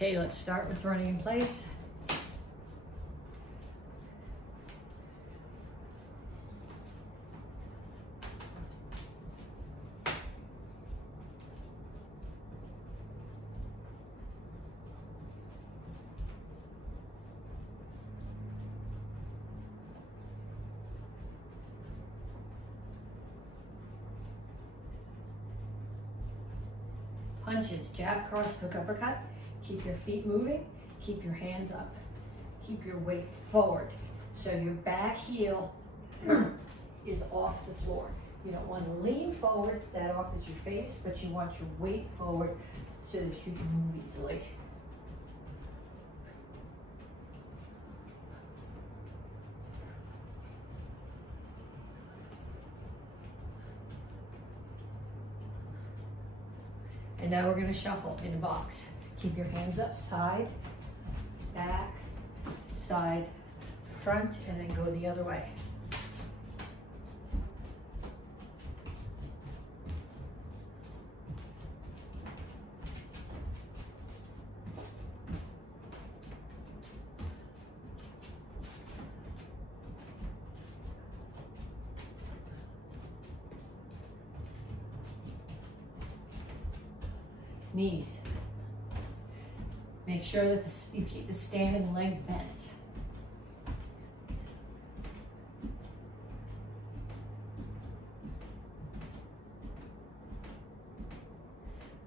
Okay, let's start with running in place. Punches, jab, cross, hook, uppercut. Keep your feet moving, keep your hands up. Keep your weight forward. So your back heel is off the floor. You don't want to lean forward, that offers your face, but you want your weight forward so that you can move easily. And now we're going to shuffle in a box. Keep your hands up, side, back, side, front, and then go the other way. Knees. Make sure that you keep the standing leg bent.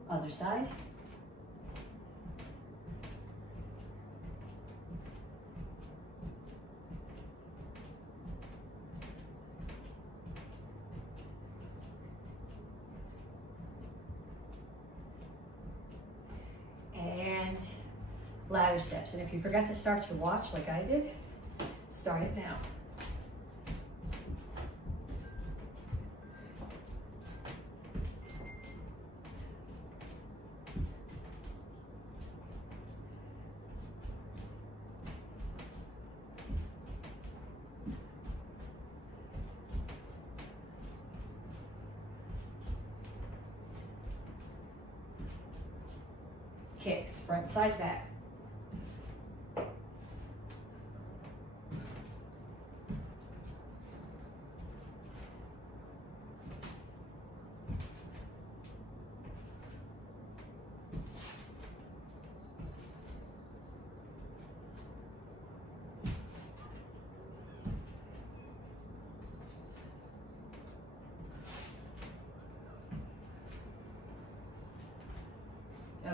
Other side. And ladder steps. And if you forgot to start your watch like I did, start it now. Kicks, front, side, back.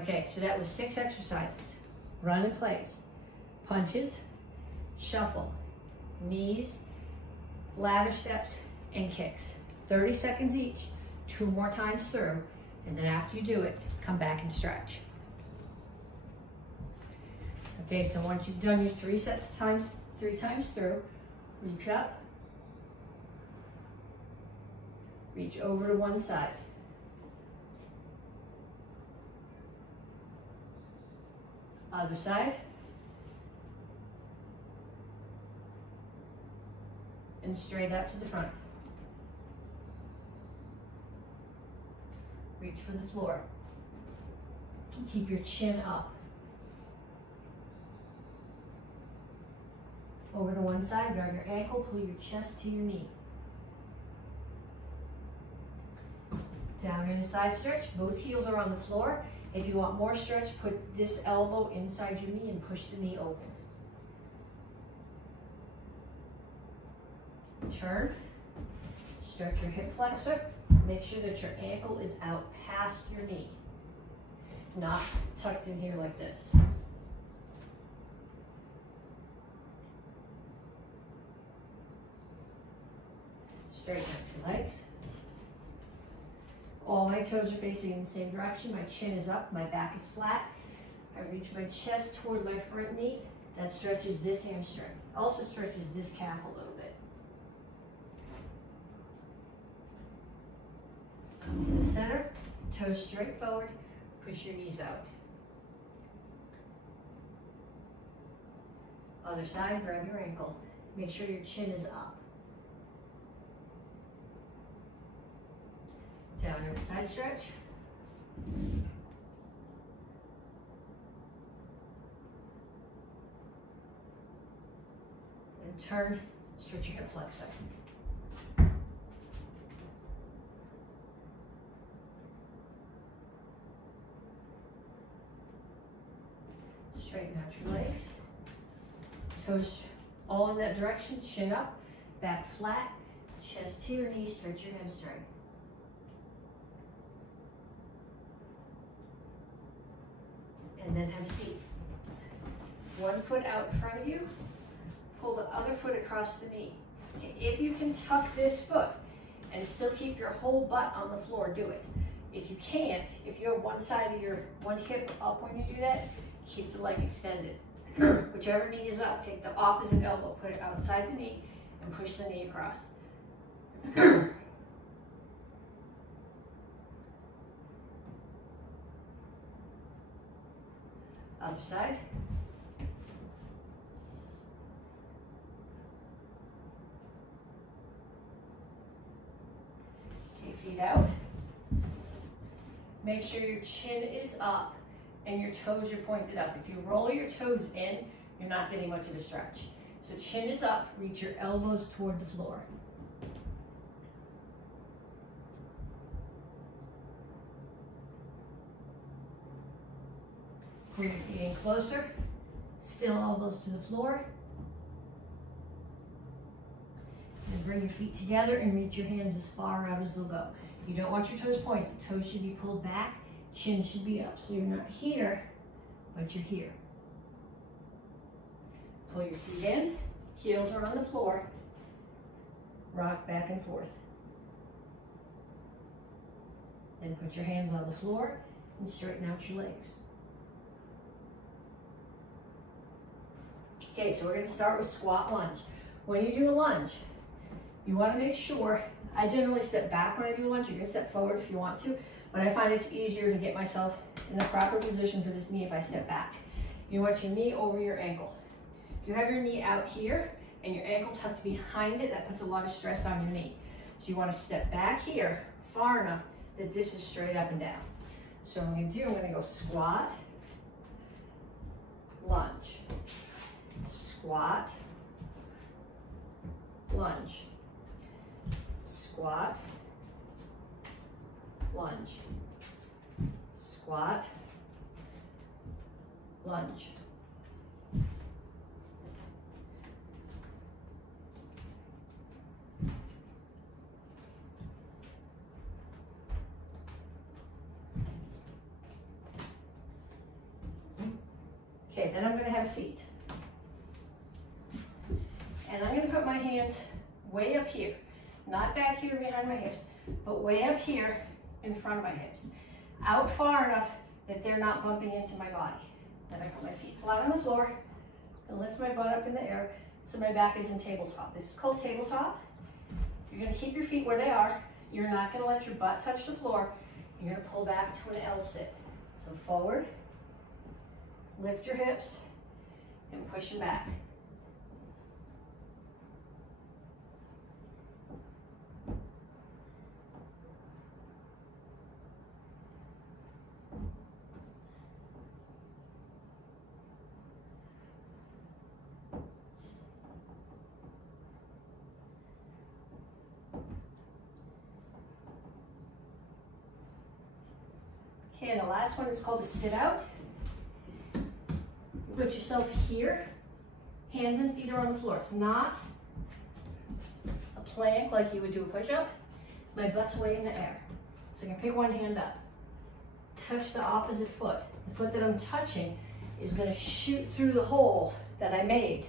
Okay, so that was 6 exercises. Run in place. Punches, shuffle, knees, ladder steps, and kicks. 30 seconds each, 2 more times through, and then after you do it, come back and stretch. Okay, so once you've done your 3 times through, reach up, reach over to one side. Other side. And straight up to the front. Reach for the floor. Keep your chin up. Over to one side, grab your ankle, pull your chest to your knee. Down in a side stretch, both heels are on the floor. If you want more stretch, put this elbow inside your knee and push the knee open. Turn, stretch your hip flexor. Make sure that your ankle is out past your knee, not tucked in here like this. Straighten out your legs. All my toes are facing in the same direction. My chin is up, my back is flat. I reach my chest toward my front knee. That stretches this hamstring. Also stretches this calf a little bit. Come to the center, toes straight forward, push your knees out. Other side, grab your ankle. Make sure your chin is up. Down in a side stretch. Turn, stretch your hip flexor. Straighten out your legs. Toes all in that direction, chin up, back flat, chest to your knees, stretch your hamstring. And then have a seat. One foot out in front of you, pull the other foot across the knee. If you can tuck this foot and still keep your whole butt on the floor, do it. If you can't, if you have one side of your one hip up when you do that, keep the leg extended. Whichever knee is up, take the opposite elbow, put it outside the knee, and push the knee across. Other side. Okay, feet out. Make sure your chin is up and your toes are pointed up. If you roll your toes in, you're not getting much of a stretch. So chin is up, reach your elbows toward the floor. Bring your feet in closer, still elbows to the floor. And bring your feet together and reach your hands as far out as they'll go. You don't want your toes pointed. Toes should be pulled back, chin should be up. So you're not here, but you're here. Pull your feet in, heels are on the floor, rock back and forth. Then put your hands on the floor and straighten out your legs. Okay, so we're gonna start with squat lunge. When you do a lunge, you wanna make sure, I generally step back when I do a lunge. You can step forward if you want to, but I find it's easier to get myself in the proper position for this knee if I step back. You want your knee over your ankle. If you have your knee out here and your ankle tucked behind it, that puts a lot of stress on your knee. So you wanna step back here far enough that this is straight up and down. So what I'm gonna go squat, lunge. Squat, lunge, squat, lunge, squat, lunge. Okay, then I'm going to have a seat. And I'm going to put my hands way up here, not back here behind my hips, but way up here in front of my hips. Out far enough that they're not bumping into my body. Then I put my feet flat on the floor and lift my butt up in the air so my back is in tabletop. This is called tabletop. You're going to keep your feet where they are. You're not going to let your butt touch the floor. You're going to pull back to an L sit. So forward, lift your hips, and push them back. Okay, and the last one is called a sit out. Put yourself here, hands and feet are on the floor. It's not a plank like you would do a push-up. My butt's way in the air. So I'm gonna pick one hand up, touch the opposite foot. The foot that I'm touching is gonna shoot through the hole that I made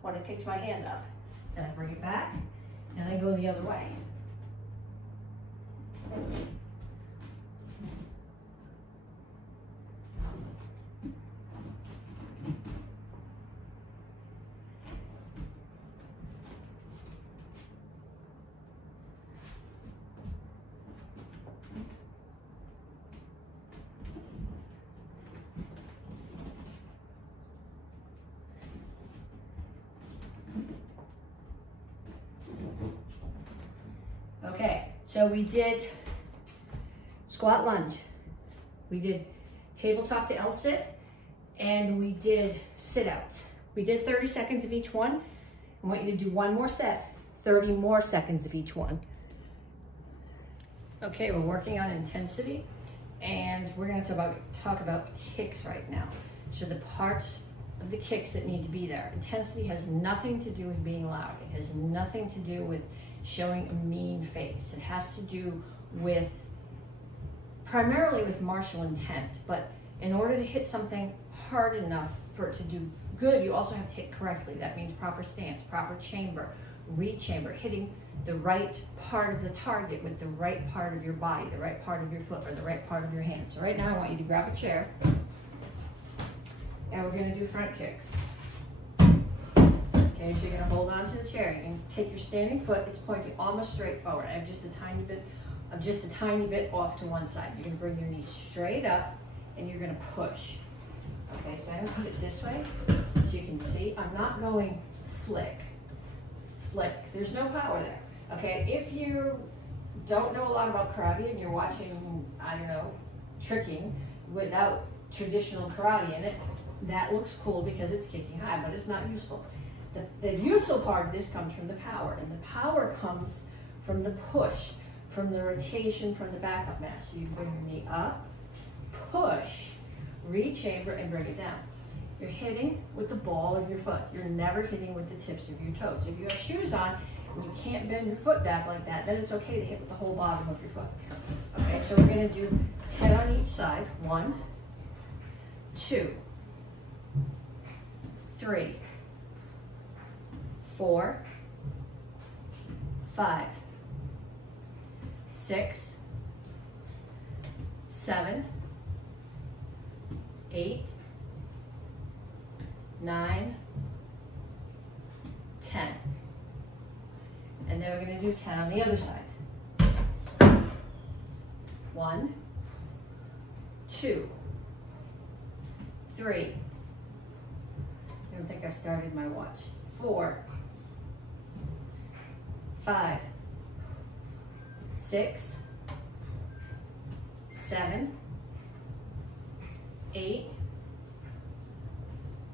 when I picked my hand up. Then I bring it back, and I go the other way. Okay, so we did squat lunge, we did tabletop to L sit, and we did sit outs. We did 30 seconds of each one. I want you to do one more set, 30 more seconds of each one. Okay, we're working on intensity, and we're going to talk about kicks right now. So the parts of the kicks that need to be there. Intensity has nothing to do with being loud. It has nothing to do with showing a mean face. It has to do with, primarily with martial intent, but in order to hit something hard enough for it to do good, you also have to hit correctly. That means proper stance, proper chamber, re-chamber, hitting the right part of the target with the right part of your body, the right part of your foot, or the right part of your hand. So right now I want you to grab a chair, and we're going to do front kicks. Okay, so you're going to hold on to the chair. You can take your standing foot, it's pointing almost straight forward. I have just a tiny bit off to one side. You're going to bring your knee straight up, and you're going to push. Okay, so I'm going to put it this way so you can see. I'm not going flick. There's no power there. Okay, if you don't know a lot about karate and you're watching, I don't know, tricking without traditional karate in it, that looks cool because it's kicking high, but it's not useful. The useful part of this comes from the power, and the power comes from the push, from the rotation, from the backup mass. So you bring your knee up, push, re-chamber, and bring it down. You're hitting with the ball of your foot. You're never hitting with the tips of your toes. If you have shoes on and you can't bend your foot back like that, then it's okay to hit with the whole bottom of your foot. Okay, so we're going to do 10 on each side. 1, 2, 3, 4, 5, 6, 7, 8, 9, 10. And then we're going to do 10 on the other side. 1, 2, 3. I don't think I started my watch. 4, 5, 6, 7, 8,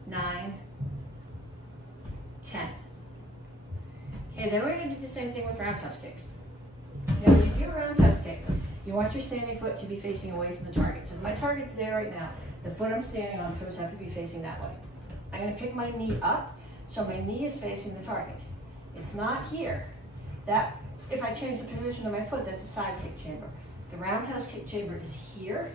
9, 10. Okay, then we're going to do the same thing with roundhouse kicks. Now when you do a roundhouse kick, you want your standing foot to be facing away from the target. So if my target's there right now, the foot I'm standing on, toes have to be facing that way. I'm going to pick my knee up, so my knee is facing the target. It's not here. That, if I change the position of my foot, that's a side kick chamber. The roundhouse kick chamber is here.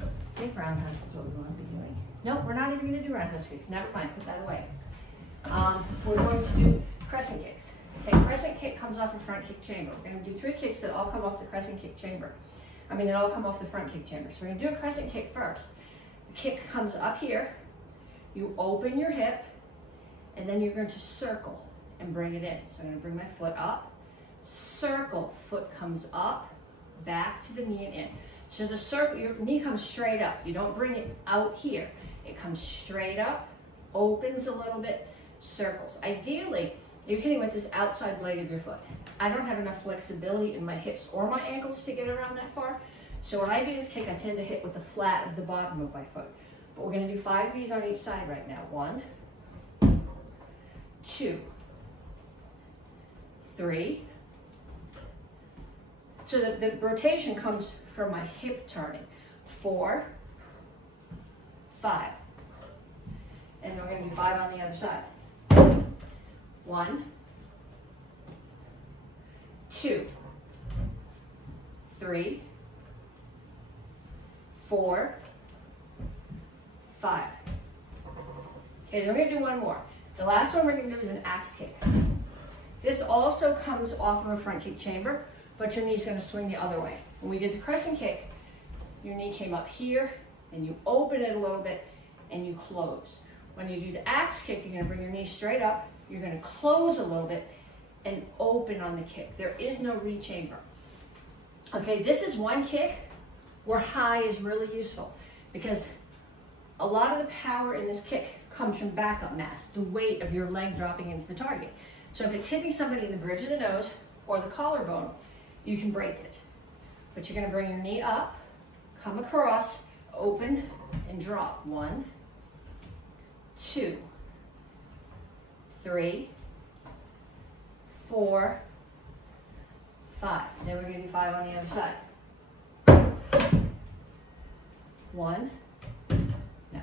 I think roundhouse is what we want to be doing. No, we're not even going to do roundhouse kicks. Never mind, put that away. We're going to do crescent kicks. Okay, crescent kick comes off a front kick chamber. We're going to do 3 kicks that all come off the crescent kick chamber. That all come off the front kick chamber. So we're going to do a crescent kick first. The kick comes up here. You open your hip, and then you're going to circle and bring it in. So I'm going to bring my foot up, circle, foot comes up, back to the knee and in. So the circle, your knee comes straight up. You don't bring it out here. It comes straight up, opens a little bit, circles. Ideally, you're hitting with this outside leg of your foot. I don't have enough flexibility in my hips or my ankles to get around that far. So when I do this kick, I tend to hit with the flat of the bottom of my foot. But we're going to do 5 of these on each side right now. 1, 2, 3. So the rotation comes from my hip turning. 4, 5. And we're going to do 5 on the other side. 1, 2, 3, 4, 5. Okay, then we're going to do one more. The last one we're going to do is an axe kick. This also comes off of a front kick chamber, but your knee's going to swing the other way. When we did the crescent kick, your knee came up here, and you open it a little bit, and you close. When you do the axe kick, you're going to bring your knee straight up, you're going to close a little bit, and open on the kick. There is no re-chamber. Okay, this is one kick where high is really useful, because a lot of the power in this kick comes from backup mass, the weight of your leg dropping into the target. So if it's hitting somebody in the bridge of the nose or the collarbone, you can break it. But you're going to bring your knee up, come across, open, and drop. 1, 2, 3, 4, 5. Then we're going to do 5 on the other side. 1, no,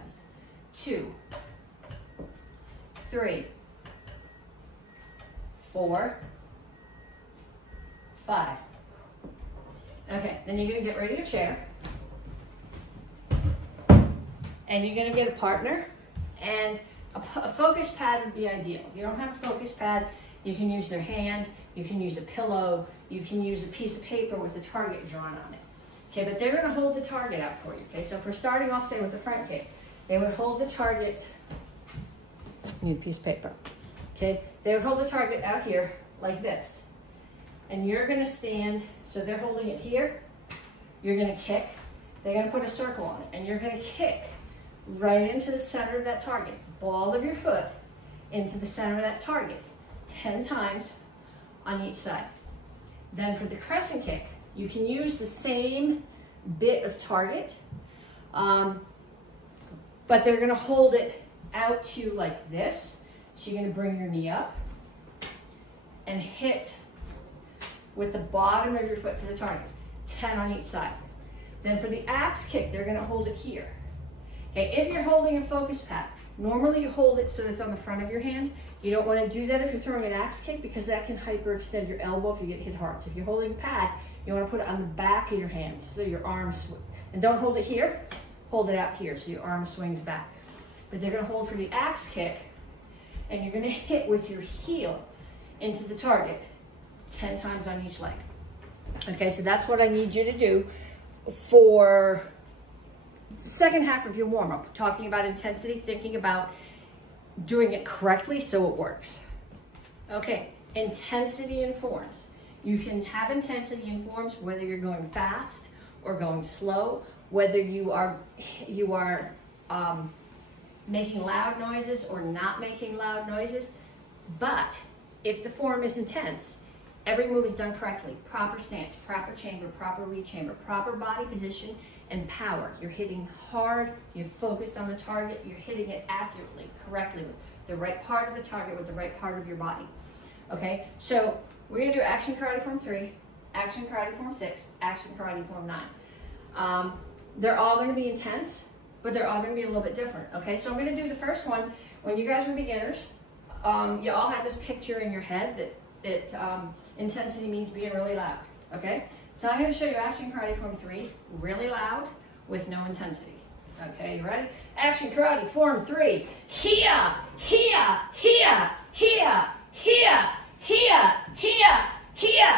2, 3, 4, 5. Okay, then you're going to get ready to your chair. And you're going to get a partner. And a focus pad would be ideal. If you don't have a focus pad, you can use their hand, you can use a pillow, you can use a piece of paper with a target drawn on it. Okay, but they're going to hold the target out for you. Okay, so if we're starting off, say, with the front kick, they would hold the target, need a piece of paper. Okay, they would hold the target out here like this. And you're going to stand, so they're holding it here, you're going to kick, they're going to put a circle on it, and you're going to kick right into the center of that target. Ball of your foot into the center of that target 10 times on each side. Then for the crescent kick, you can use the same bit of target, but they're going to hold it out to you like this. So you're going to bring your knee up and hit with the bottom of your foot to the target, 10 on each side. Then for the axe kick, they're going to hold it here. Okay, if you're holding a focus pad, normally you hold it so that it's on the front of your hand. You don't want to do that if you're throwing an axe kick because that can hyperextend your elbow if you get hit hard. So if you're holding a pad, you want to put it on the back of your hand so your arms, and don't hold it here, hold it out here so your arm swings back. But they're going to hold for the axe kick, and you're going to hit with your heel into the target 10 times on each leg. Okay, so that's what I need you to do for the second half of your warm-up, talking about intensity, thinking about doing it correctly so it works. Okay, intensity in forms. You can have intensity in forms whether you're going fast or going slow, whether you are making loud noises or not making loud noises. But if the form is intense, every move is done correctly. Proper stance, proper chamber, proper reach chamber, proper body position, and power. You're hitting hard, you're focused on the target, you're hitting it accurately, correctly, with the right part of the target, with the right part of your body. Okay, so we're going to do action karate form 3, action karate form 6, action karate form 9. They're all going to be intense, but they're all going to be a little bit different. Okay, so I'm going to do the first one. When you guys were beginners, you all have this picture in your head that intensity means being really loud. Okay, so I'm going to show you action karate form 3, really loud with no intensity. Okay, you ready? Action karate form 3. Here, here, here, here, here, here, here, here, here,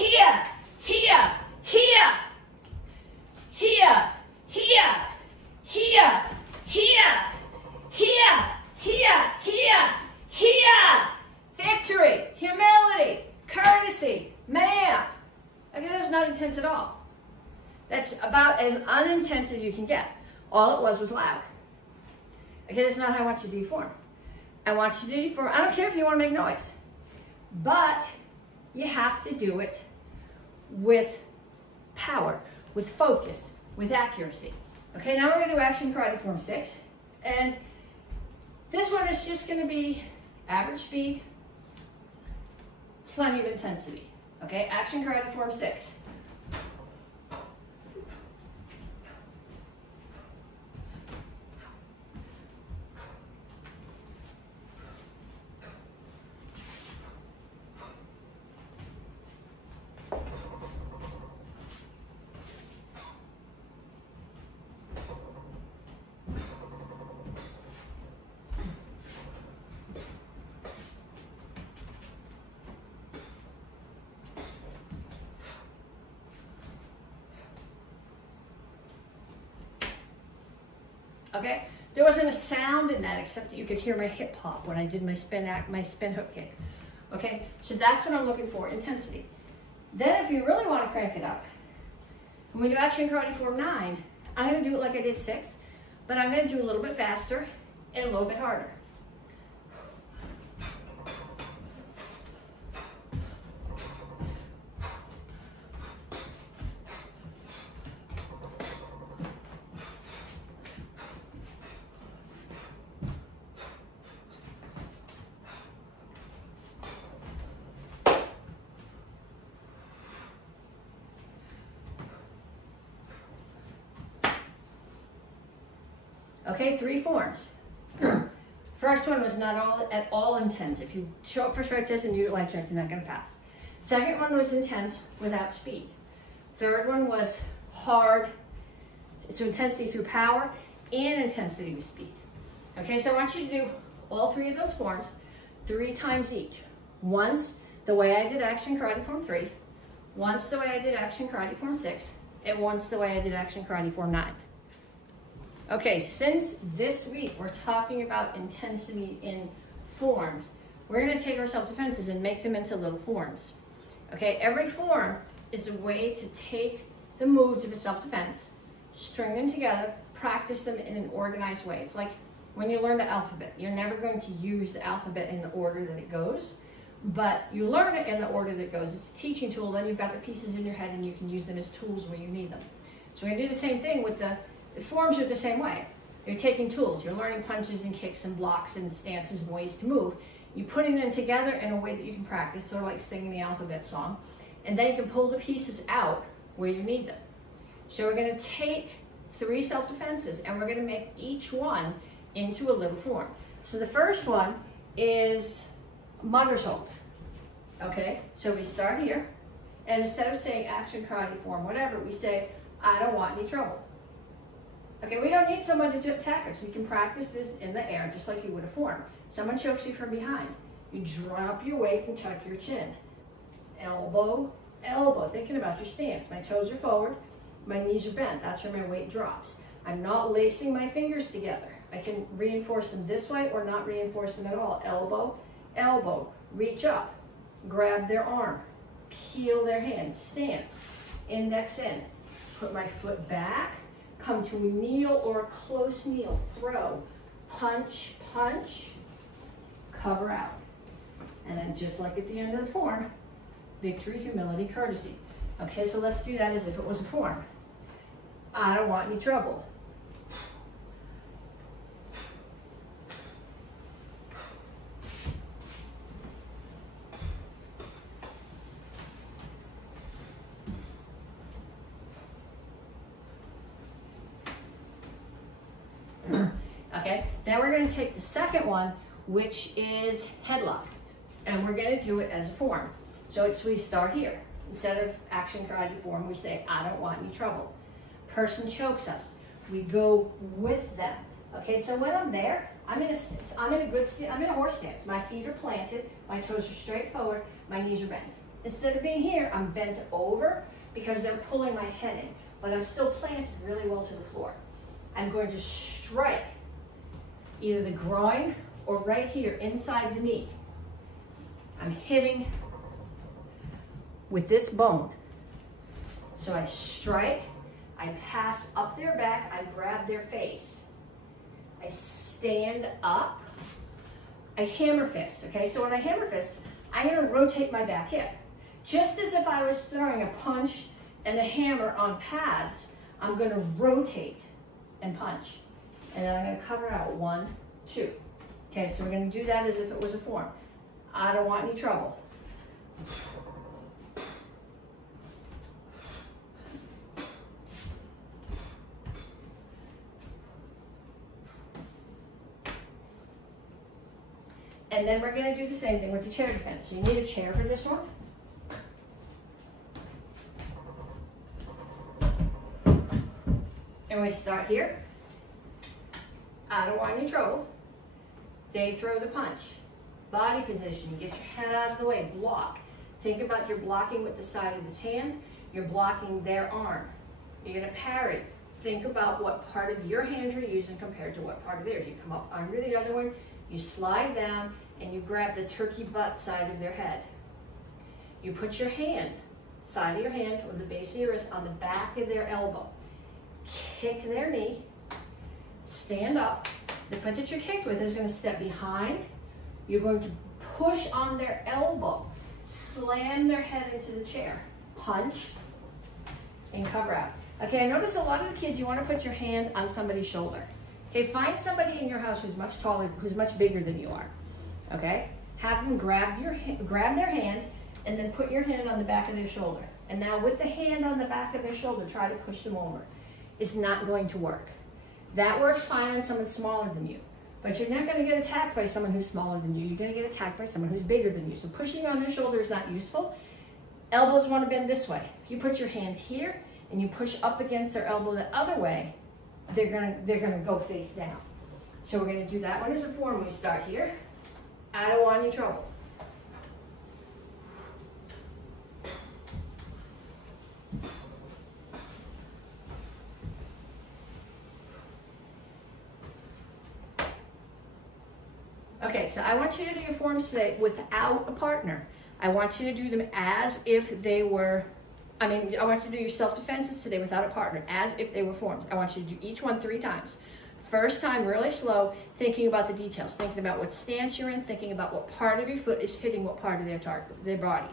here, here, here, here, here, here, here, here, here, here. Victory, humility, courtesy, ma'am. Okay, that's not intense at all. That's about as unintense as you can get. All it was loud. Okay, that's not how I want you to do your form. I want you to do your form. I don't care if you want to make noise, but you have to do it with power, with focus, with accuracy. Okay, now we're going to do action karate form 6, and this one is just going to be average speed, plenty of intensity. Okay, action karate form 6. Okay, there wasn't a sound in that except that you could hear my hip hop when I did my spin hook kick. Okay, so that's what I'm looking for, intensity. Then if you really want to crank it up, when we do action karate form 9, I'm going to do it like I did 6, but I'm going to do a little bit faster and a little bit harder. Okay, 3 forms. First one was not at all intense. If you show up for strike test and you do leg strength, you're not gonna pass. Second one was intense without speed. Third one was hard, so intensity through power and intensity with speed. Okay, so I want you to do all 3 of those forms 3 times each. Once the way I did Action Karate Form 3, once the way I did Action Karate Form 6, and once the way I did Action Karate Form 9. Okay, since this week we're talking about intensity in forms, we're gonna take our self-defenses and make them into little forms. Okay, every form is a way to take the moves of a self-defense, string them together, practice them in an organized way. It's like when you learn the alphabet. You're never going to use the alphabet in the order that it goes, but you learn it in the order that it goes. It's a teaching tool, then you've got the pieces in your head and you can use them as tools when you need them. So we're gonna do the same thing with the forms are the same way. You're taking tools, you're learning punches and kicks and blocks and stances and ways to move. You're putting them together in a way that you can practice, sort of like singing the alphabet song, and then you can pull the pieces out where you need them. So we're gonna take 3 self-defenses and we're gonna make each one into a little form. So the first one is mugger's hold. Okay, so we start here, and instead of saying Action Karate Form, whatever, we say, I don't want any trouble. Okay, we don't need someone to attack us. We can practice this in the air, just like you would a form. Someone chokes you from behind. You drop your weight and tuck your chin. Elbow, elbow, thinking about your stance. My toes are forward, my knees are bent. That's where my weight drops. I'm not lacing my fingers together. I can reinforce them this way or not reinforce them at all. Elbow, elbow, reach up, grab their arm, peel their hand, stance, index in, put my foot back, come to a kneel or a close kneel, throw, punch, punch, cover out. And then just like at the end of the form, victory, humility, courtesy. Okay, so let's do that as if it was a form. I don't want any trouble. Okay, then we're going to take the second one, which is headlock, and we're going to do it as a form. So we start here. Instead of Action Karate Form, we say, I don't want any trouble. Person chokes us. We go with them. Okay, so when I'm there, I'm in a horse stance. My feet are planted, my toes are straight forward, my knees are bent. Instead of being here, I'm bent over because they're pulling my head in, but I'm still planted really well to the floor. I'm going to strike either the groin or right here inside the knee. I'm hitting with this bone. So I strike, I pass up their back, I grab their face. I stand up, I hammer fist, okay? So when I hammer fist, I'm gonna rotate my back hip. Just as if I was throwing a punch and a hammer on pads, I'm gonna rotate and punch. And then I'm gonna cover out 1, 2. Okay, so we're gonna do that as if it was a form. I don't want any trouble. And then we're gonna do the same thing with the chair defense. So you need a chair for this one. And we start here. I don't want any trouble. They throw the punch. Body position, get your head out of the way, block. Think about you're blocking with the side of this hand, you're blocking their arm. You're gonna parry. Think about what part of your hand you're using compared to what part of theirs. You come up under the other one, you slide down, and you grab the turkey butt side of their head. You put your hand, side of your hand, or the base of your wrist on the back of their elbow. Kick their knee, stand up. The foot that you're kicked with is gonna step behind. You're going to push on their elbow, slam their head into the chair, punch, and cover out. Okay, I notice a lot of the kids, you want to put your hand on somebody's shoulder. Okay, find somebody in your house who's much taller, who's much bigger than you are. Okay, have them grab their hand, and then put your hand on the back of their shoulder. And now with the hand on the back of their shoulder, try to push them over. It's not going to work. That works fine on someone smaller than you. But you're not going to get attacked by someone who's smaller than you. You're going to get attacked by someone who's bigger than you. So pushing on their shoulder is not useful. Elbows want to bend this way. If you put your hand here and you push up against their elbow the other way, they're gonna go face down. So we're going to do that one as a form. We start here. I don't want any trouble. Okay, so I want you to do your forms today without a partner. I want you to do them as if they were, I want you to do your self-defenses today without a partner, as if they were forms. I want you to do each one 3 times. First time, really slow, thinking about the details, thinking about what stance you're in, thinking about what part of your foot is hitting what part of their body.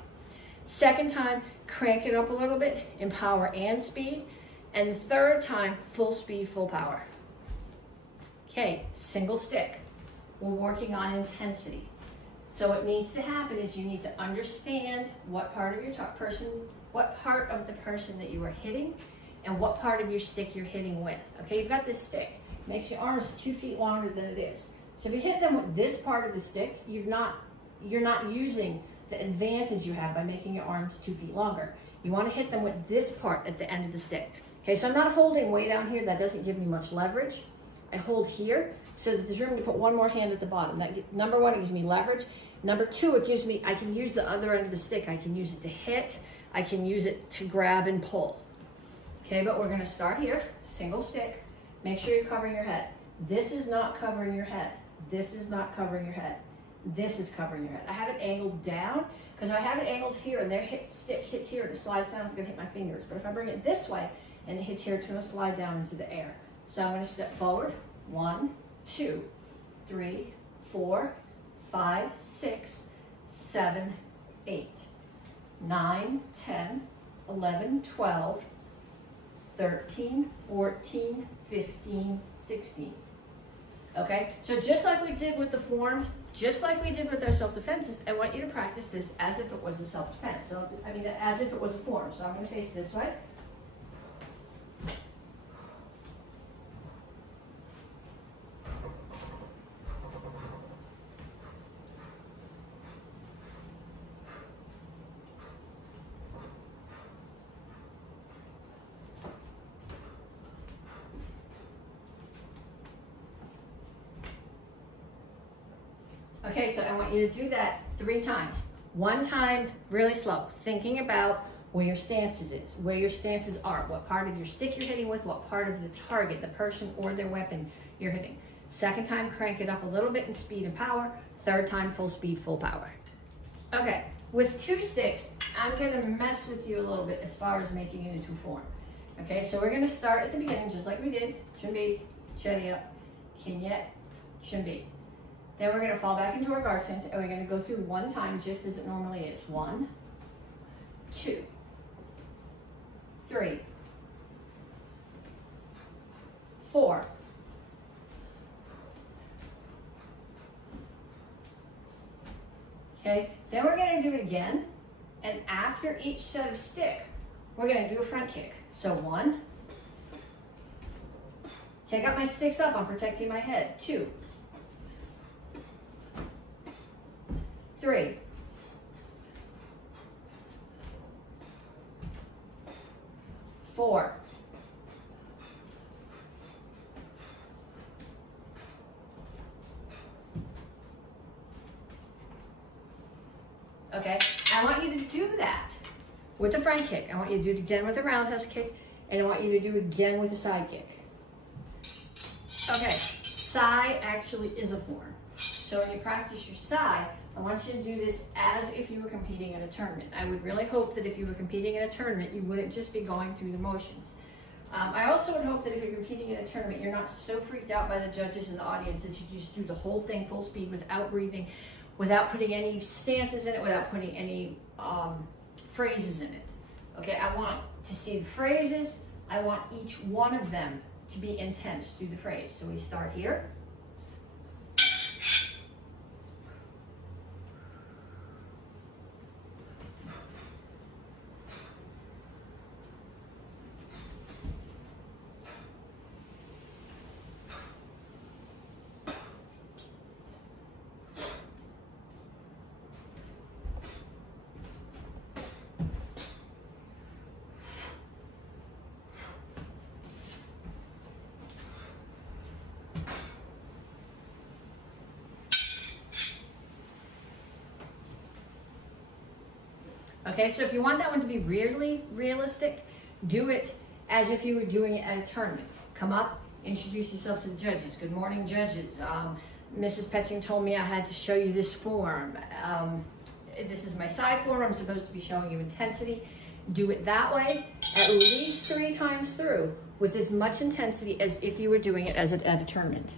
Second time, crank it up a little bit in power and speed. And the third time, full speed, full power. Okay, single stick. We're working on intensity. So what needs to happen is you need to understand what part of your what part of the person that you are hitting and what part of your stick you're hitting with. Okay, you've got this stick. Makes your arms 2 feet longer than it is. So if you hit them with this part of the stick, you're not using the advantage you have by making your arms 2 feet longer. You want to hit them with this part at the end of the stick. Okay, so I'm not holding way down here. That doesn't give me much leverage. I hold here so that there's room to put one more hand at the bottom. Number one, it gives me leverage. Number two, it gives me, I can use the other end of the stick. I can use it to hit. I can use it to grab and pull. Okay, but we're going to start here, single stick. Make sure you're covering your head. This is not covering your head. This is not covering your head. This is covering your head. I have it angled down because if I have it angled here and their stick hits here and it slides down, it's going to hit my fingers. But if I bring it this way and it hits here, it's going to slide down into the air. So I'm going to step forward. 1, 2, 3, 4, 5, 6, 7, 8, 9, 10, 11, 12, 13, 14, 15, 16. Okay, so just like we did with the forms, just like we did with our self-defenses, I want you to practice this as if it was a self-defense. So, as if it was a form. So I'm going to face this way. Okay, so I want you to do that 3 times. 1 time, really slow, thinking about where your stances are, what part of your stick you're hitting with, what part of the target, the person or their weapon you're hitting. Second time, crank it up a little bit in speed and power. Third time, full speed, full power. Okay, with 2 sticks, I'm gonna mess with you a little bit as far as making it into a form. Okay, so we're gonna start at the beginning, just like we did. Chunbi, Chariya, Kinyet, Chunbi. Then we're going to fall back into our guard stance and we're going to go through 1 time just as it normally is. 1, 2, 3, 4, 'kay? Then we're going to do it again, and after each set of stick, we're going to do a front kick. So 1, okay, I got my sticks up, I'm protecting my head. 2, 3, 4, 'kay? I want you to do that with the front kick. I want you to do it again with the roundhouse kick, and I want you to do it again with the side kick. Okay, side actually is a form. So when you practice your side, I want you to do this as if you were competing in a tournament. I would really hope that if you were competing in a tournament, you wouldn't just be going through the motions. I also would hope that if you're competing in a tournament, you're not so freaked out by the judges and the audience that you just do the whole thing full speed without breathing, without putting any stances in it, without putting any phrases in it. Okay, I want to see the phrases. I want each one of them to be intense through the phrase. So we start here. Okay, so if you want that one to be really realistic, do it as if you were doing it at a tournament. Come up, introduce yourself to the judges. Good morning, judges. Mrs. Petsching told me I had to show you this form. This is my side form. I'm supposed to be showing you intensity. Do it that way at least 3 times through with as much intensity as if you were doing it at a tournament.